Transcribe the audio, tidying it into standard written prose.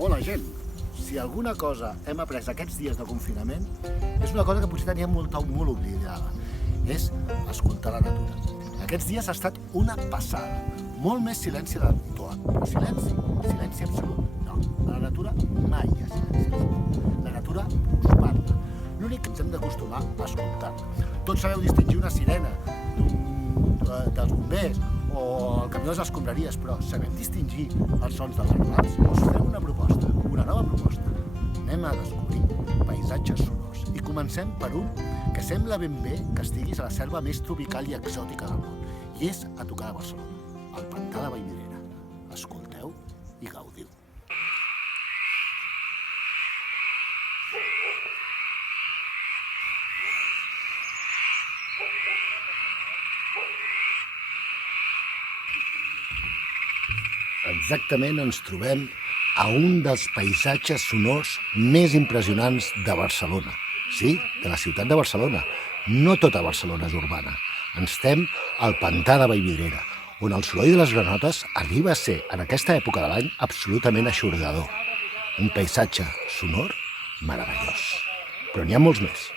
Hola, gent! Si alguna cosa hem après aquests dies de confinament és una cosa que potser teníem molt oblidada. És escoltar la natura. Aquests dies ha estat una passada. Molt més silenci de l'habitual. Però silenci absolut. No, a la natura mai hi ha silenci absolut. La natura us parla. L'únic que ens hem d'acostumar a escoltar-la. Tots sabeu distingir una sirena dels bombers o el camió de les escombraries, però sabem distingir els sons dels animals? Us fem una proposta, una nova proposta. Anem a descobrir paisatges sonors i comencem per un que sembla ben bé que estiguis a la selva més tropical i exòtica del món, i és a tocar de Barcelona, al pantà de Vallvidrera. Escolteu i gaudiu. Exactament ens trobem a un dels paisatges sonors més impressionants de Barcelona. Sí, de la ciutat de Barcelona. No tota Barcelona és urbana. Estem al pantà de Vallvidrera, on el soroll de les granotes arriba a ser, en aquesta època de l'any, absolutament eixordador. Un paisatge sonor meravellós. Però n'hi ha molts més.